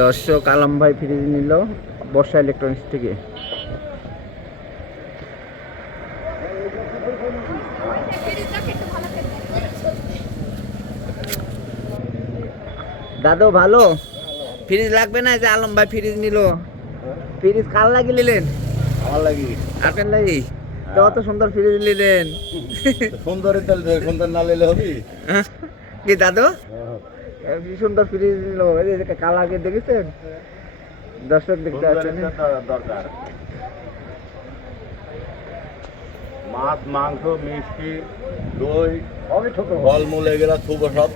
দর্শক আলম ভাই ফ্রিজ নিল বর্ষা ইলেকট্রনিক্স থেকে। দাদু ভালো? ফ্রিজ লাগবে না যে আলম ভাই ফ্রিজ নিল। ফ্রিজ কার লাগি নিলেন? আমার লাগি। আপনার লাগি? তো অত সুন্দর ফ্রিজ নিলেন। সুন্দরের তাহলে সুন্দর না নিলে হবি? কি দাদু? কি সুন্দর ফ্রিজ নিল এই যে কালাকে দেখেছেন? দর্শক দেখতে পাচ্ছেন দরকার। মাছ মাংস মিষ্টি দই ছোট ফলমূল এগুলা খুব সব।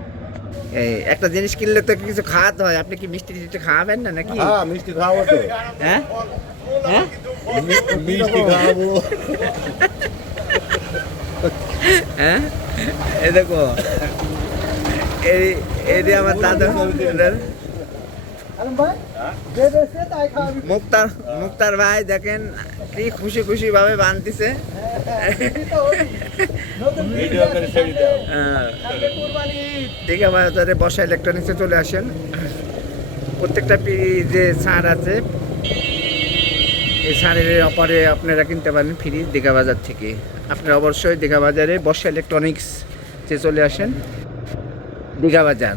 এই একটা জিনিস কিনলে তো কিছু খাওয়াতে হয়। আপনি কি মিষ্টি টিষ্টি খাওয়াবেন না নাকি? হ্যাঁ মিষ্টি খাওয়াবো তো। হ্যাঁ? হ্যাঁ? মিষ্টি খাওয়াবো। হ্যাঁ? এই দেখো। এই যে আমার দাদা মুক্তার মুক্তার ভাই দেখেন কি খুশি খুশি ভাবে বানতেছে। দীঘা বাজারে বসা ইলেকট্রনিক্সে চলে আসেন। প্রত্যেকটা যে ছাড় আছে, এই ছাড়ের অপারে আপনারা কিনতে পারেন ফ্রি দীঘা বাজার থেকে। আপনারা অবশ্যই দীঘা বাজারে বর্ষা ইলেকট্রনিক্স চলে আসেন। দীঘা বাজার।